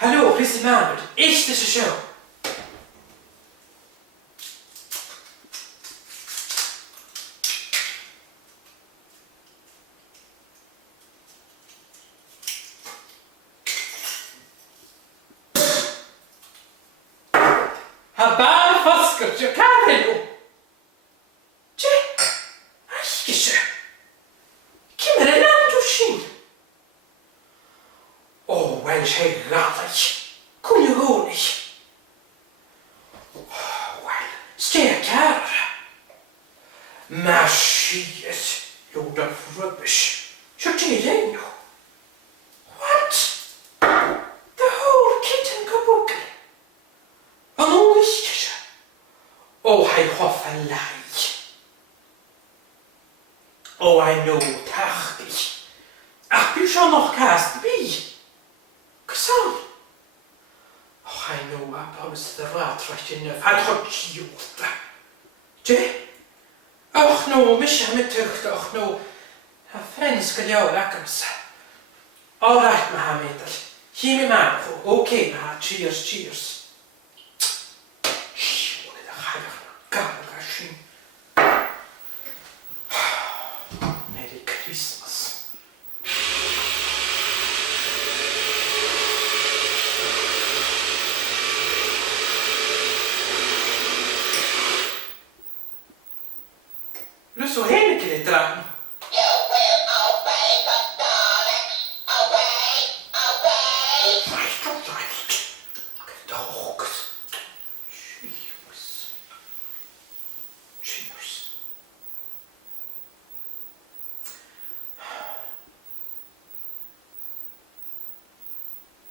Hallo, Chris Emanuel. Is this a show? Habar Foskert, je kabelo. Tje, askische. Kimmer en andushin. Oh, wench he galich. Kun je honig. Well, stay kar. Mashiet, load of rubbish. Shutting What? The whole kit and caboodle. An onwisje. Oh, hij hoff a lie. Oh, I know, tachtig. Ach, bu schon noch cast bi. Gesan. Oh, I know, abhaus de ratracht in de falchotjota. Je? Och, no, mischa met tucht, och, no. Ha franska jou lakkens. All right, Mohammed. Hier me man. Okay, ma. Cheers, cheers.